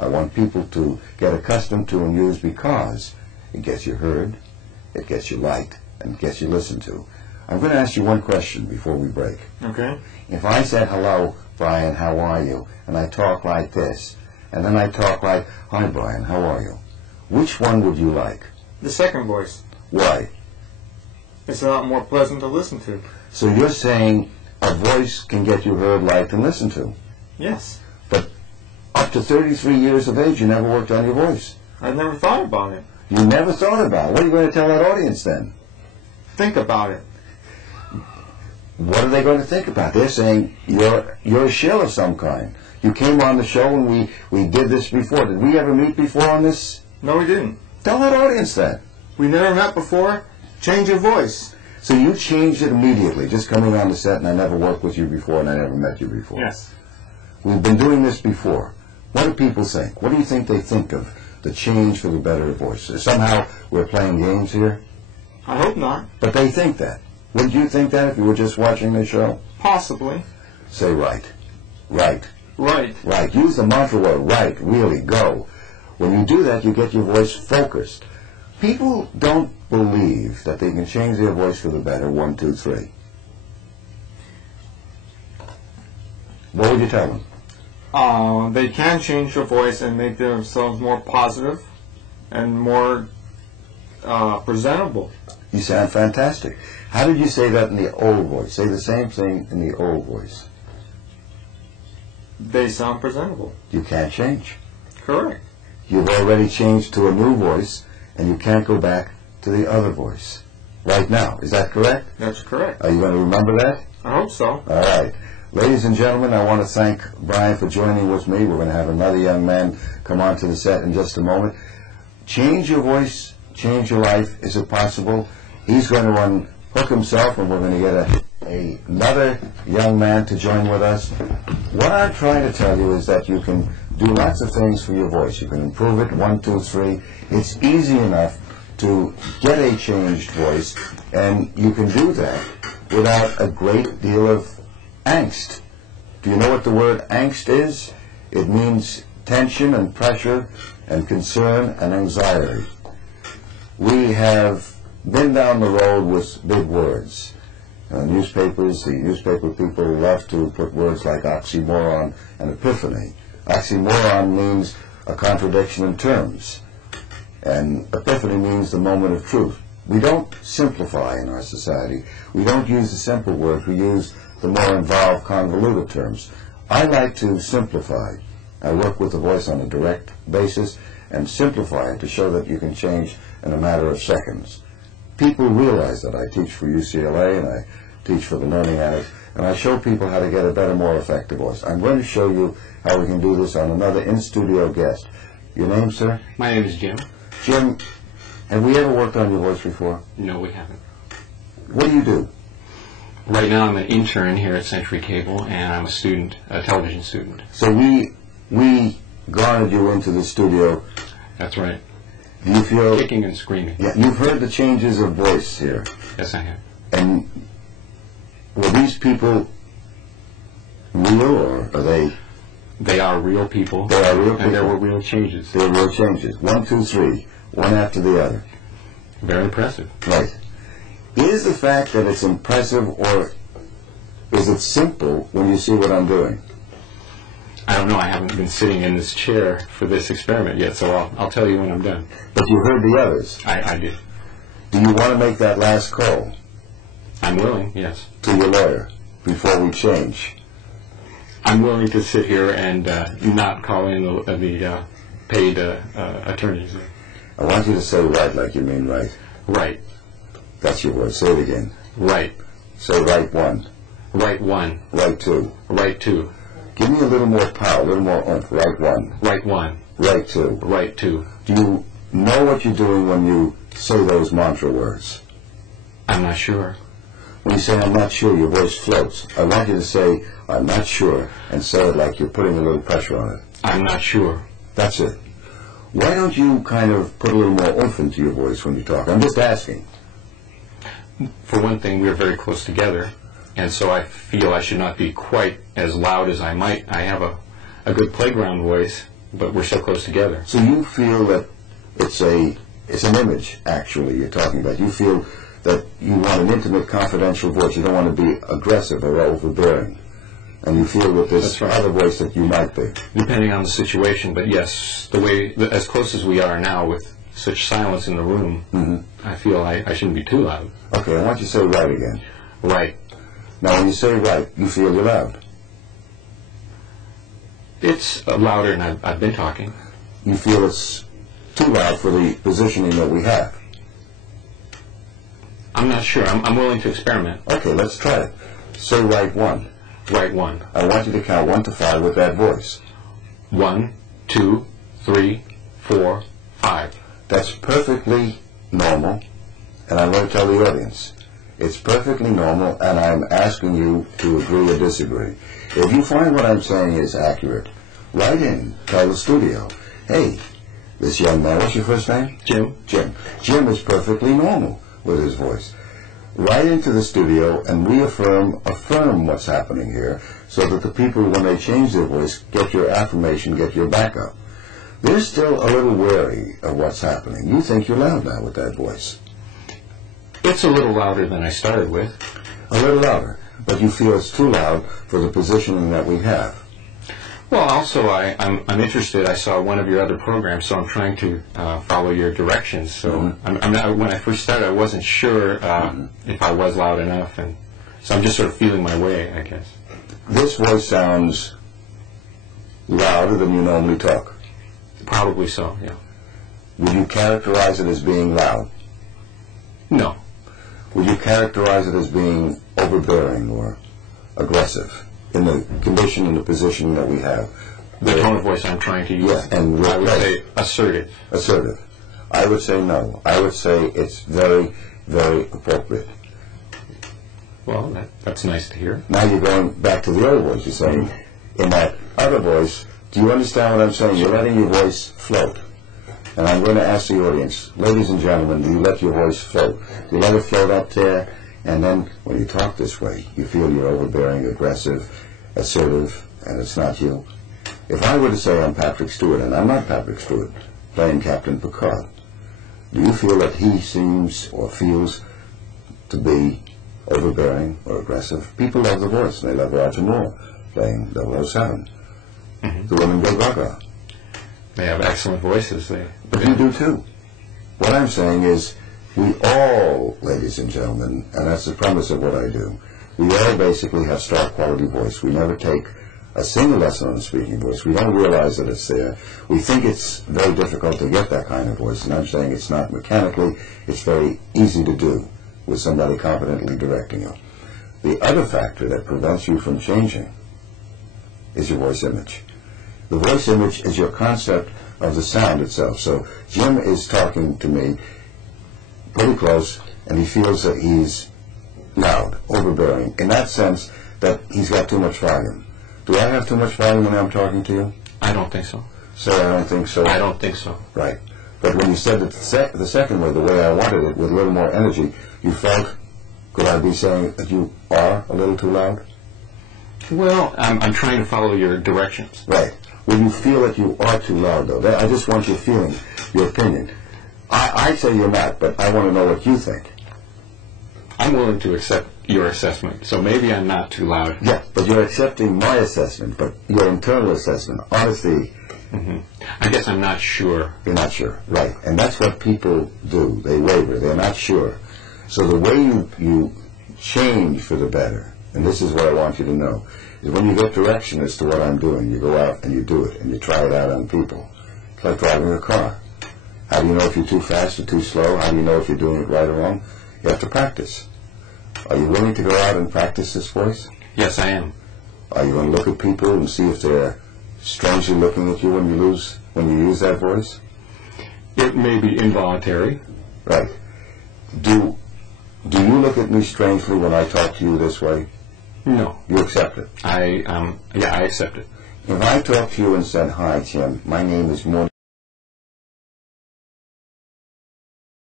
I want people to get accustomed to and use because it gets you heard, it gets you liked, and it gets you listened to. I'm going to ask you one question before we break. Okay. If I said, hello, Brian, how are you? And I talk like this, and then I talk like, hi, Brian, how are you? Which one would you like? The second voice. Why? It's a lot more pleasant to listen to. So you're saying a voice can get you heard, liked, and listened to. Yes. But up to 33 years of age, you never worked on your voice. I never thought about it. You never thought about it. What are you going to tell that audience then? Think about it. What are they going to think about? They're saying you're a shill of some kind. You came on the show and we did this before. Did we ever meet before on this? No, we didn't. Tell that audience that. We never met before. Change your voice. So you changed it immediately, just coming on the set, and I never worked with you before and I never met you before. Yes. We've been doing this before. What do people think? What do you think they think of the change for the better voice? Somehow we're playing games here? I hope not. But they think that. Would you think that if you were just watching the show? Possibly. Say right. Right. Right. Right. Use the mantra word. Right. Really. Go. When you do that, you get your voice focused. People don't believe that they can change their voice for the better. 1, 2, 3. What would you tell them? They can change their voice and make themselves more positive and more presentable. You sound fantastic. How did you say that in the old voice? Say the same thing in the old voice. They sound presentable. You can't change. Correct. You've already changed to a new voice, and you can't go back to the other voice right now. Is that correct? That's correct. Are you going to remember that? I hope so. All right. Ladies and gentlemen, I want to thank Brian for joining with me. We're going to have another young man come onto the set in just a moment. Change your voice, change your life. Is it possible? He's going to unhook himself, and we're going to get another young man to join with us. What I'm trying to tell you is that you can do lots of things for your voice. You can improve it, 1, 2, 3. It's easy enough to get a changed voice, and you can do that without a great deal of angst. Do you know what the word angst is? It means tension and pressure and concern and anxiety. We have been down the road with big words. Newspapers, the newspaper people love to put words like oxymoron and epiphany. Oxymoron means a contradiction in terms, and epiphany means the moment of truth. We don't simplify in our society. We don't use the simple words. We use the more involved, convoluted terms. I like to simplify. I work with the voice on a direct basis and simplify it to show that you can change in a matter of seconds. People realize that. I teach for UCLA and I teach for the learning addicts, and I show people how to get a better, more effective voice. I'm going to show you how we can do this on another in-studio guest. Your name, sir? My name is Jim. Jim, have we ever worked on your voice before? No, we haven't. What do you do? Right now I'm an intern here at Century Cable, and I'm a student, a television student. So we garnered you into the studio. That's right. Do you feel... Kicking and screaming. Yeah, you've heard the changes of voice here. Yes, I have. And were these people real, or are they... They are real people. They are real people. And there were real changes. There were real changes. 1, 2, 3. One after the other. Very impressive. Right. Is the fact that it's impressive, or is it simple when you see what I'm doing? I don't know. I haven't been sitting in this chair for this experiment yet, so I'll tell you when I'm done. But you heard the others. I did. Do you want to make that last call? I'm willing, yes. To your lawyer before we change? I'm willing to sit here and not call in the paid attorneys. I want you to say right like you mean right. Right. That's your word. Say it again. Right. Say right 1. Right 1. Right 2. Right 2. Give me a little more power, a little more oomph. Right 1. Right 1. Right 2. Right 2. Do you know what you're doing when you say those mantra words? I'm not sure. When you say I'm not sure, your voice floats. I want you to say I'm not sure and say it like you're putting a little pressure on it. I'm not sure. That's it. Why don't you kind of put a little more oomph into your voice when you talk? I'm just asking. For one thing, we're very close together, and so I feel I should not be quite as loud as I might. I have a good playground voice, but we're so close together. So you feel that it's an image, actually, you're talking about. You feel that you want an intimate, confidential voice. You don't want to be aggressive or overbearing. And you feel with this other voice that you might be. Depending on the situation, but yes, as close as we are now with such silence in the room, I feel I shouldn't be too loud. Okay, I want you to say right again. Right. Now, when you say right, you feel you're loud. It's louder than I've been talking. You feel it's too loud for the positioning that we have. I'm not sure. I'm willing to experiment. Okay, let's try it. Say right one. Right one. I want you to count 1 to 5 with that voice. 1, 2, 3, 4, 5. That's perfectly normal, and I'm going to tell the audience. It's perfectly normal, and I'm asking you to agree or disagree. If you find what I'm saying is accurate, write in, tell the studio, hey, this young man, what's your first name? Jim. Jim. Jim is perfectly normal with his voice. Write into the studio and affirm what's happening here, so that the people, when they change their voice, get your affirmation, get your backup. They're still a little wary of what's happening. You think you're loud now with that voice. It's a little louder than I started with. A little louder, but you feel it's too loud for the positioning that we have. Well, also, I'm interested. I saw one of your other programs, so I'm trying to follow your directions. So I'm not, when I first started, I wasn't sure if I was loud enough, and so I'm just sort of feeling my way, I guess. This voice sounds louder than you normally talk. Probably so, yeah. Would you characterize it as being loud? No. Would you characterize it as being overbearing or aggressive in the condition and the position that we have? The tone of voice I'm trying to use. Yeah, and I would say assertive. Assertive. I would say no. I would say it's very, very appropriate. Well, that's nice to hear. Now you're going back to the other voice. You're saying, in that other voice, do you understand what I'm saying? You're letting your voice float. And I'm going to ask the audience, ladies and gentlemen, do you let your voice float? Do you let it float up there? And then when you talk this way, you feel you're overbearing, aggressive, assertive, and it's not you. If I were to say I'm Patrick Stewart, and I'm not Patrick Stewart, playing Captain Picard, do you feel that he seems or feels to be overbearing or aggressive? People love the voice. They love Roger Moore playing 007. The women go gaga. They have excellent voices. But you do too. What I'm saying is, we all, ladies and gentlemen, and that's the premise of what I do, we all basically have star quality voice. We never take a single lesson on the speaking voice. We don't realize that it's there. We think it's very difficult to get that kind of voice, and I'm saying it's not mechanically. It's very easy to do with somebody competently directing you. The other factor that prevents you from changing is your voice image. The voice image is your concept of the sound itself. So Jim is talking to me pretty close, and he feels that he's loud, overbearing, in that sense that he's got too much volume. Do I have too much volume when I'm talking to you? I don't think so. So I don't think so? I don't think so. Right. But when you said it the second way, the way I wanted it, with a little more energy, you felt, could I be saying that you are a little too loud? Well, I'm trying to follow your directions. Right. Will you feel that you are too loud, though? I just want your feeling, your opinion. I say you're not, but I want to know what you think. I'm willing to accept your assessment, so maybe I'm not too loud. Yeah, but you're accepting my assessment, but your internal assessment, honesty. I guess I'm not sure. You're not sure, right. And that's what people do. They waver. They're not sure. So the way you change for the better, and this is what I want you to know, is when you get direction as to what I'm doing, you go out and you do it, and you try it out on people. It's like driving a car. How do you know if you're too fast or too slow? How do you know if you're doing it right or wrong? You have to practice. Are you willing to go out and practice this voice? Yes, I am. Are you going to look at people and see if they're strangely looking at you when you use that voice? It may be involuntary. Right. Do you look at me strangely when I talk to you this way? No. You accept it? I accept it. If I talked to you and said, "Hi, Jim, my name is Mort,"